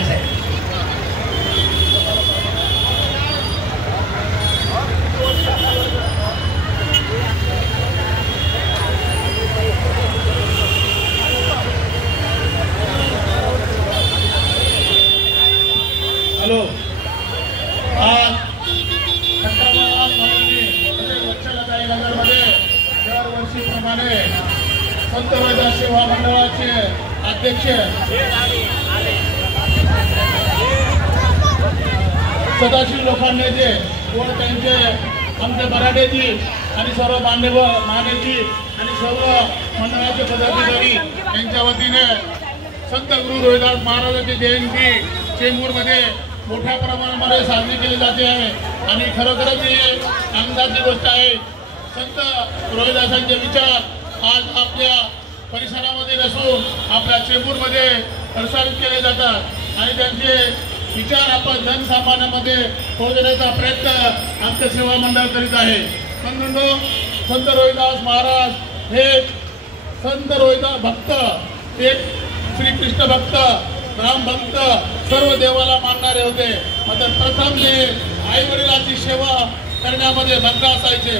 सागरे साहेब. Hello. आज नगरमध्ये दरवर्षीप्रमाणे संत रविदास सेवा मंडळाचे अध्यक्ष सदाशिव लोखंडेजी व त्यांचे आमचे बराडेजी आणि सर्व मानेजी आणि सर्व मंडळाचे पदाधिकारी यांच्या वतीने संत गुरु रविदास महाराजांची जयंती चेंबूरमध्ये मोठ्या प्रमाणामध्ये साजरी केली जाते आहे. आणि खरोखरच ही आनंदाची गोष्ट आहे. संत रविदासांचे विचार आज आपल्या परिसरामध्ये नसून आपल्या चेंबूरमध्ये प्रसारित केले जातात आणि त्यांचे विचार आपण जनसामान्यामध्ये पोहोचण्याचा प्रयत्न आमचे सेवा मंडळ करीत आहे. बंधूंनो, संत रविदास महाराज हे संत रविदास भक्त, एक श्रीकृष्ण भक्त, राम भक्त, सर्व देवाला मानणारे होते. मात्र प्रथम ते आई वडिलांची सेवा करण्यामध्ये मग्न असायचे.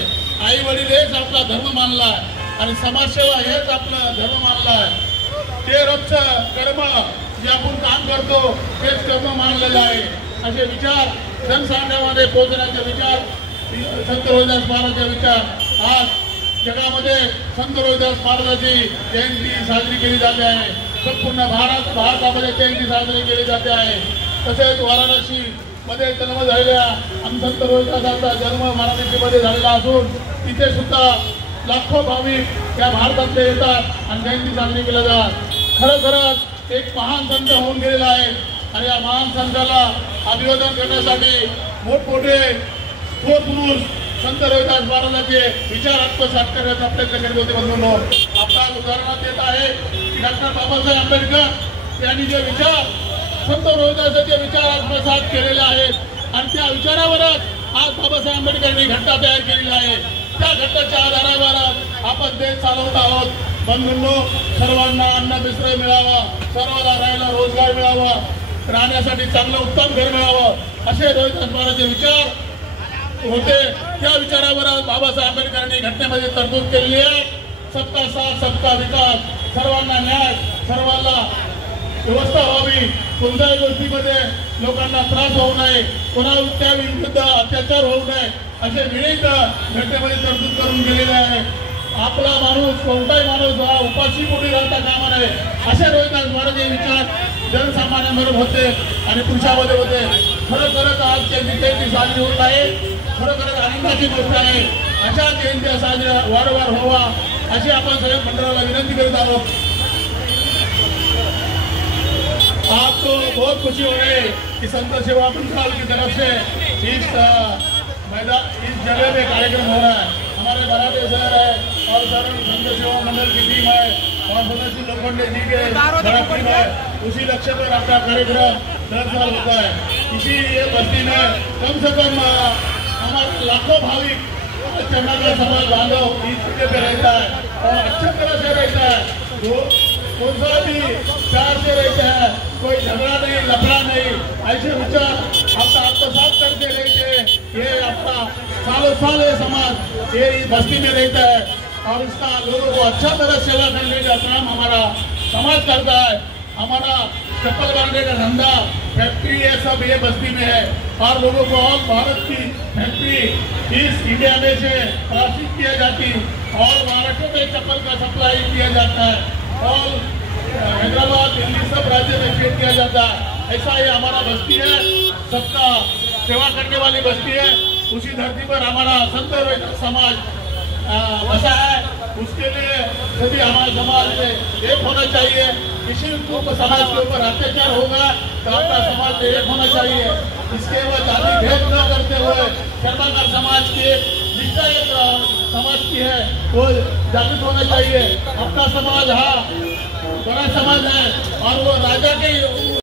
आई वडील हेच आपला धर्म मानला आणि समाजसेवा हेच आपला धर्म मानला आहे. ते रोजचं कर्म जे आपण काम करतो तेच कर्म मानलेलं आहे. असे विचार जनसामान्यामध्ये पोहोचण्याचे विचार संत रविदास महाराजांचे विचार आज जगामध्ये संत रविदास महाराजांची जयंती साजरी केली जाते आहे. संपूर्ण भारतामध्ये जयंती साजरी केली जाते आहे. तसेच वाराणसी मध्ये जन्म झालेल्या संत रविदासांचा जन्म वाराणसीमध्ये झालेला असून तिथे सुद्धा लाखो भाविक या भारतातले येतात आणि जयंती साजरी केल्या जातात. खरोखरच एक महान संत होऊन गेलेला आहे आणि या महान संताला अभिवादन करण्यासाठी मोठमोठे थोर पुरुष संत रविदास महाराजांचे विचार आत्मसात करण्याचा प्रयत्न करीत होते. म्हणून आपला उदाहरणात येत आहे की डॉक्टर बाबासाहेब आंबेडकर यांनी जे विचार संत रविदासांचे विचार आत्मसात केलेले आहेत आणि त्या विचारावरच आज बाबासाहेब आंबेडकरांनी घटना तयार केलेला आहे. त्या घटनेच्या आधारावर आपण देश चालवत आहोत. बंधूंनो, सर्वांना अन्न मिश्र मिळावा, सर्वांना राहायला रोजगार मिळावा, राहण्यासाठी चांगलं उत्तम घर मिळावं असे रविदास महाराजांचे विचार होते. त्या विचारावर बाबासाहेब आंबेडकरांनी घटनेमध्ये तरतूद केलेली आहे. सबका साथ सबका विकास, सर्वांना न्याय, सर्वांना व्यवस्था व्हावी, कोणत्याही गोष्टीमध्ये लोकांना त्रास होऊ नये, कोणा त्या विरुद्ध अत्याचार होऊ नये असे विविध घटनेमध्ये तरतूद करून गेलेले आहे. आपला माणूस, कोणताही माणूस हा उपाशी पोटी राहता कामा नये असे रविदास महाराज हे विचार जनसामान्यांबरोबर होते आणि पुरुषामध्ये होते. खरोखरच आज जयंती साजरी होत आहे. खरोखरच आनंदाची गोष्ट आहे. अशा जयंती साजऱ्या वारंवार व्हावा अशी आपण सगळ्या मंडळाला विनंती करीत आहोत. आपको बहुत खुशी हो रही है कि संत सेवा मंडल की तरफ से इस जगह में कार्यक्रम हो रहा है. हमारे बराटे शहर है और सर संत सेवा मंडल की टीम है और सदाशिव लोखंडे जी के टीम है. उसी लक्ष्य पर आपका कार्यक्रम दर साल होता है. इसी ये बस्ती में कम से कम हमारे लाखों भाविक चन्ना का समाज बांधव इस जगह पे रहता है और अच्छी तरह से रहता है. कौन सा भी प्यार से रहते हैं, कोई झगड़ा नहीं, लफड़ा नहीं, ऐसे विचार आपका आत्मसात करते रहते हैं. ये आपका सालों साल ये समाज ये इस बस्ती में रहता है और इसका लोगों को अच्छा तरह सेवा करने का काम हमारा समाज करता है. हमारा चप्पल बांधने का धंधा, फैक्ट्री, ये सब ये बस्ती में है और लोगों को और भारत की फैक्ट्री इस इंडिया में से प्लास्टिक किया जाती और महाराष्ट्र में चप्पल का सप्लाई किया जाता है और हैदराबाद, दिल्ली सब राज्य में फेड किया जाता है. ऐसा ये हमारा बस्ती है, सबका सेवा करने वाली बस्ती है. उसी धरती पर हमारा संत समाज बसा है. उसके लिए सभी हमारे समाज में एक होना चाहिए. किसी समाज के ऊपर अत्याचार होगा तो आपका समाज एक होना चाहिए. इसके बाद जाति भेद न करते हुए कर्मकार समाज के जिसका एक समाज की है वो जागृत होना चाहिए. अपना समाज बड़ा समाज है और वो राजा के